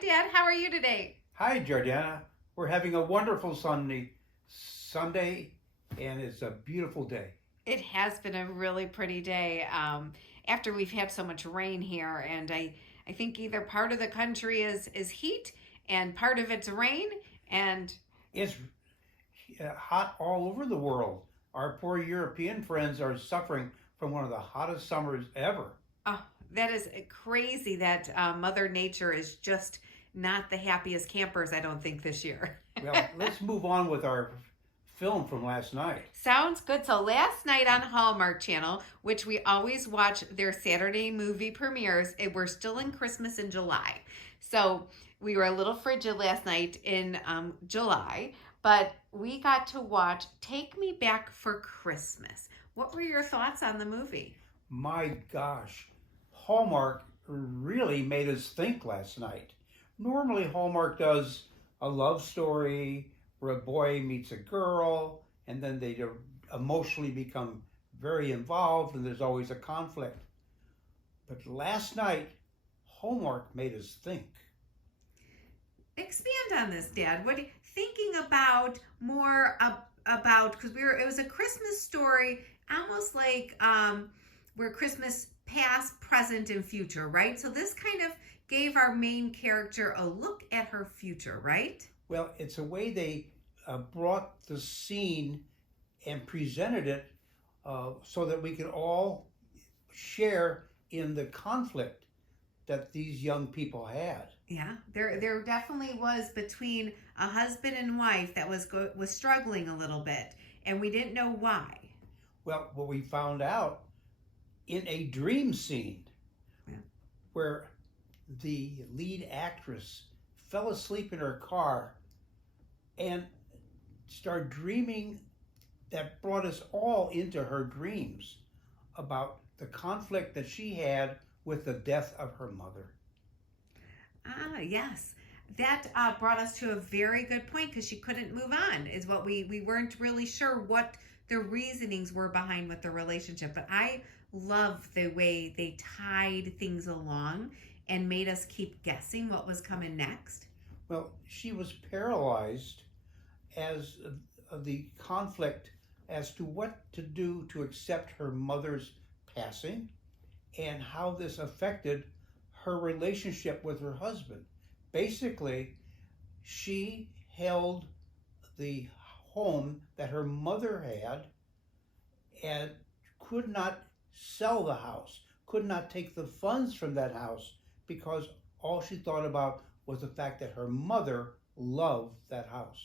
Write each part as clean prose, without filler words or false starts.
Dad. How are you today? Hi, Jordana. We're having a wonderful Sunday, and it's a beautiful day. It has been a really pretty day after we've had so much rain here. And I think either part of the country is heat and part of it's rain. And It's hot all over the world. Our poor European friends are suffering from one of the hottest summers ever. oh, that is crazy that Mother Nature is just not the happiest campers, I don't think, this year. Well, let's move on with our film from last night. Sounds good. So last night on Hallmark Channel, which we always watch their Saturday movie premieres, we're still in Christmas in July. So we were a little frigid last night in July, but we got to watch Take Me Back for Christmas. What were your thoughts on the movie? My gosh, Hallmark really made us think last night. Normally, Hallmark does a love story where a boy meets a girl and then they emotionally become very involved and there's always a conflict. But last night, Hallmark made us think. Expand on this, Dad. What are you thinking about more about, because it was a Christmas story, almost like where Christmas past, present, and future, right? So this kind of gave our main character a look at her future, right? Well, it's a way they brought the scene and presented it so that we could all share in the conflict that these young people had. Yeah, there definitely was between a husband and wife that was struggling a little bit, and we didn't know why. Well, what we found out in a dream scene where the lead actress fell asleep in her car and started dreaming, that brought us all into her dreams about the conflict that she had with the death of her mother. Ah, yes. That brought us to a very good point because she couldn't move on, is what we weren't really sure what the reasonings were behind with the relationship. But I love the way they tied things along and made us keep guessing what was coming next. Well, she was paralyzed as the conflict as to what to do to accept her mother's passing and how this affected her relationship with her husband. Basically, she held the home that her mother had and could not sell the house, could not take the funds from that house because all she thought about was the fact that her mother loved that house.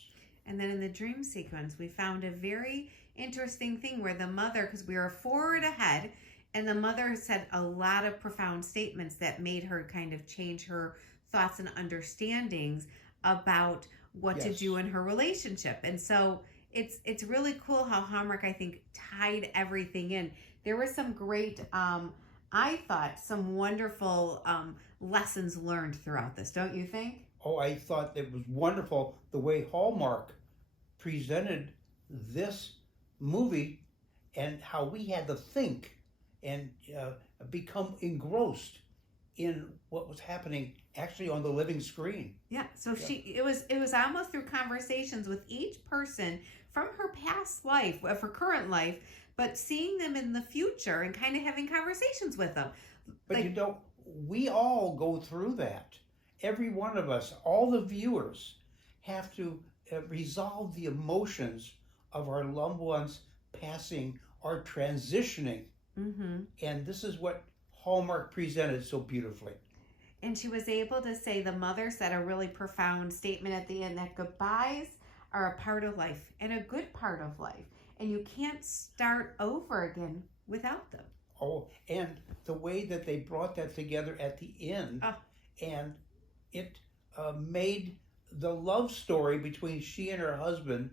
And then in the dream sequence, we found a very interesting thing where the mother, because we were forward ahead, and the mother said a lot of profound statements that made her kind of change her thoughts and understandings about what to do in her relationship. And so it's really cool how Hallmark, I think, tied everything in. There were some great, I thought, some wonderful lessons learned throughout this, don't you think? Oh, I thought it was wonderful the way Hallmark presented this movie and how we had to think and become engrossed in what was happening actually on the living screen. Yeah, so it was almost through conversations with each person from her past life, of her current life, but seeing them in the future and kind of having conversations with them. But we all go through that. Every one of us, all the viewers, have to resolve the emotions of our loved ones passing or transitioning. Mm-hmm. And this is what Hallmark presented so beautifully. And she was able to say, the mother said a really profound statement at the end, that goodbyes are a part of life and a good part of life. And you can't start over again without them. Oh, and the way that they brought that together at the end, and it made the love story between she and her husband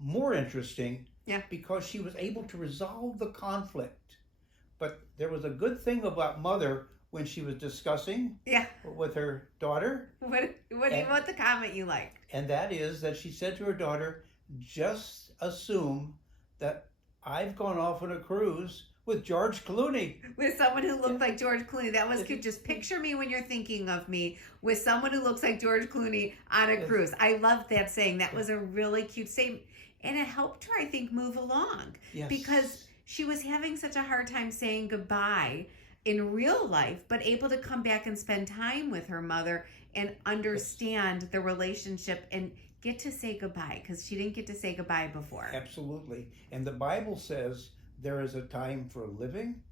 more interesting. Yeah. Because she was able to resolve the conflict. But there was a good thing about Mother when she was discussing with her daughter. What the comment you like? And that is that she said to her daughter, just assume that I've gone off on a cruise with George Clooney. With someone who looked like George Clooney. That was cute. Just picture me when you're thinking of me with someone who looks like George Clooney on a cruise. I loved that saying. That was a really cute statement. And it helped her, I think, move along. Yes. Because she was having such a hard time saying goodbye in real life, but able to come back and spend time with her mother and understand the relationship and get to say goodbye, because she didn't get to say goodbye before. Absolutely. And the Bible says there is a time for living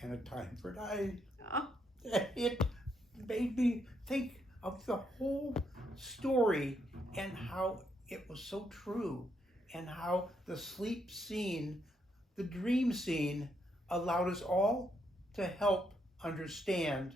and a time for dying. Oh. It made me think of the whole story and how it was so true, and how the sleep scene, the dream scene, allowed us all to help understand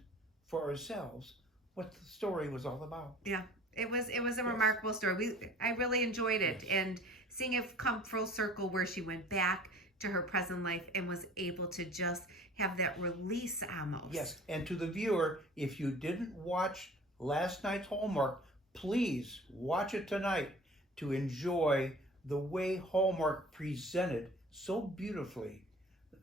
for ourselves what the story was all about. Yeah. It was a remarkable story. I really enjoyed it, and seeing it come full circle where she went back to her present life and was able to just have that release almost. Yes, and to the viewer, if you didn't watch last night's Hallmark, please watch it tonight to enjoy the way Hallmark presented so beautifully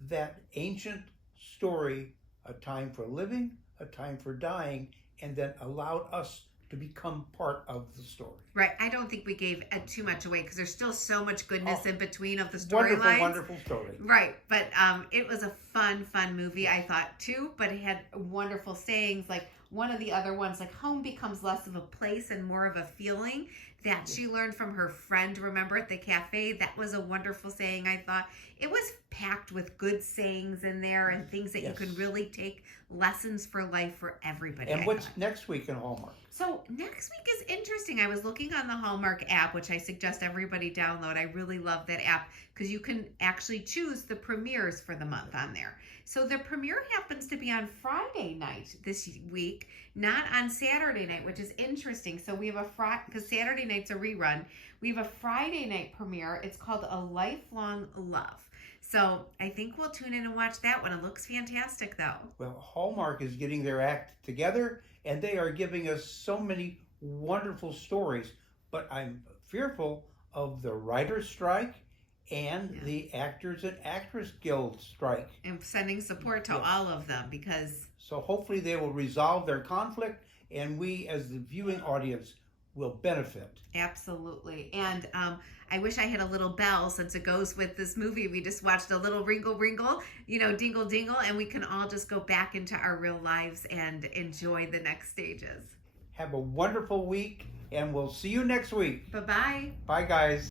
that ancient story, a time for living, a time for dying, and then allowed us to become part of the story. Right. I don't think we gave too much away, because there's still so much goodness in between of the Wonderful, storylines. wonderful story. Right. But it was a fun movie, I thought, too. But it had wonderful sayings. Like one of the other ones, like home becomes less of a place and more of a feeling, that she learned from her friend, remember, at the cafe. That was a wonderful saying, I thought. It was packed with good sayings in there and things that you could really take lessons for life for everybody. And what's next week in Hallmark? So next week is interesting. I was looking on the Hallmark app, which I suggest everybody download. I really love that app because you can actually choose the premieres for the month on there. So the premiere happens to be on Friday night this week, not on Saturday night, which is interesting. So we have a because Saturday night's a rerun. We have a Friday night premiere. It's called A Lifelong Love. So I think we'll tune in and watch that one. It looks fantastic, though. Well, Hallmark is getting their act together, and they are giving us so many wonderful stories. But I'm fearful of the writer's strike and the Actors and Actress Guild strike. And sending support to all of them, because... So hopefully they will resolve their conflict, and we as the viewing audience will benefit. Absolutely. And I wish I had a little bell, since it goes with this movie. We just watched a little ringle ringle, dingle dingle, and we can all just go back into our real lives and enjoy the next stages. Have a wonderful week, and we'll see you next week. Bye-bye. Bye, guys.